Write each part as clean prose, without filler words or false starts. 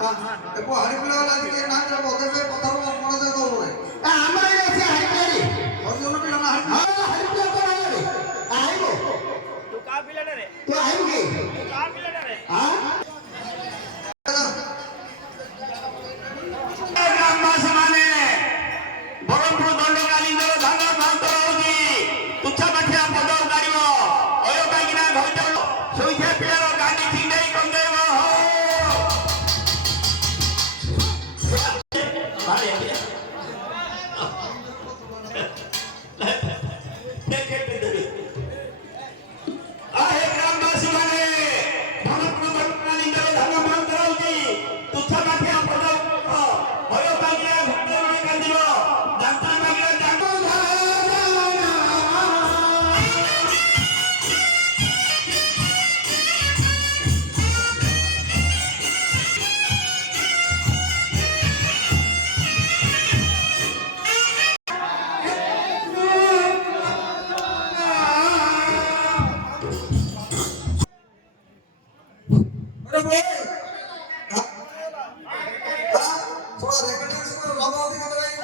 देखो हरिपुरा वाला के नाम जब होते हुए पत्थर को मोड़ दे दो रे हमारे ऐसे हरिपुरी और जो लोग ना हरिपुरा को आए आएगो तू का पिला रे तो आएंगे तू का पिला रे हां ग्रामवासी माने बरमपुर दंडकालीन धान भांतर होगी तुच्छ माठिया पद गाड़ियो ओयो कागिना घइतो सोइछे पिलार गाडी छिंडई कंदेव हो भाले देखे देबे आहे ग्रामवासी माने बरमपुर दंडकालीन धान भांतर होगी तुच्छ माठिया पद ओयो कागिना घइतो कंदेव दांता कागिना दांतो अरे भाई थोड़ा रेकॉर्डिंग से लगा दे के बताइए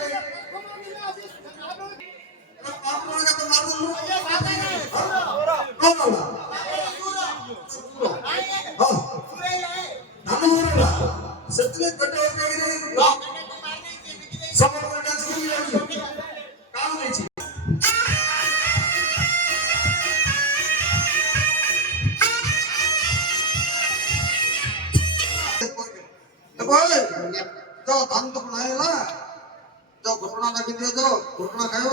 आप लोगों का तो मार दो कौन वाला हां नाम बोलना सत्य बटे हो गए सब लोग डांस की काम नहीं छी बोले जो धान तो बनाए ना जो घुटना लगी दियो जो घुटना खायो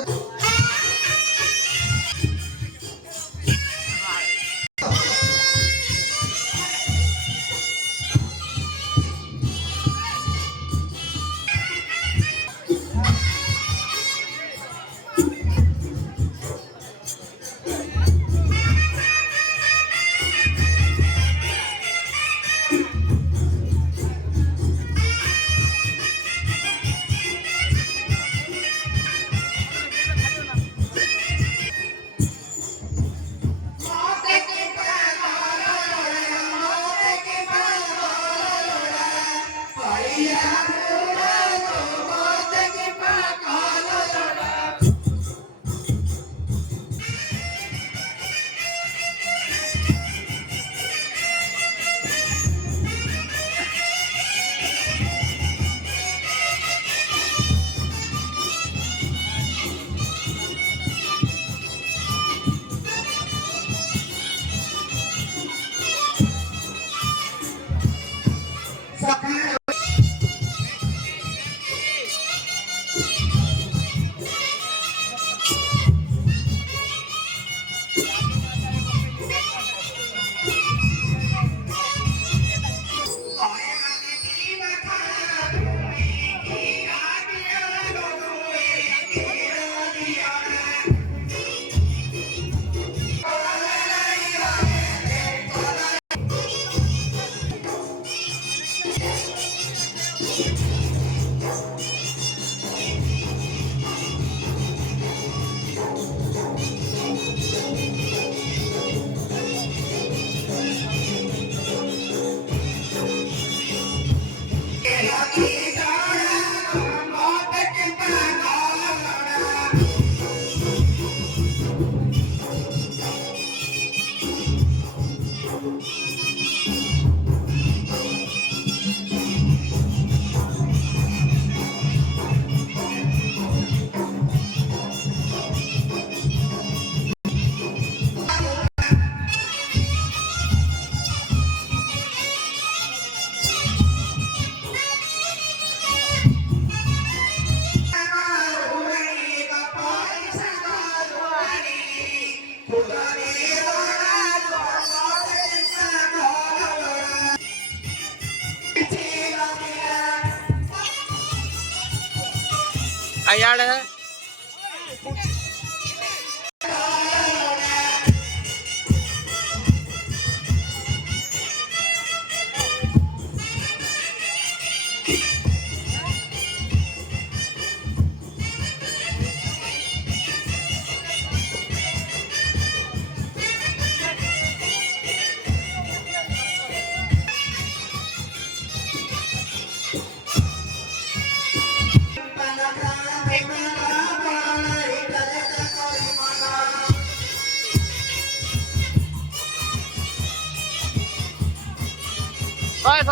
अयाड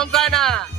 समझाना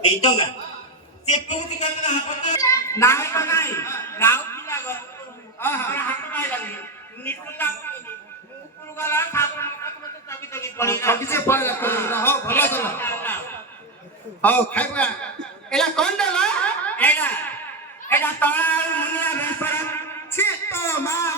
itu enggak sipu tiga naik apa naik naik kita kok orang apa lagi ini pulang pulang galah sabar apa tuh tapi ଅଫିସରେ ପଳେଇଲା ହଉ ଭଲ ହେଲା ହଉ ଖାଇବା ଏଲା କଣ ଦେଲା ଏଟା ତଳା ମୁନିଆ ବେପାର ଛି ତ ମା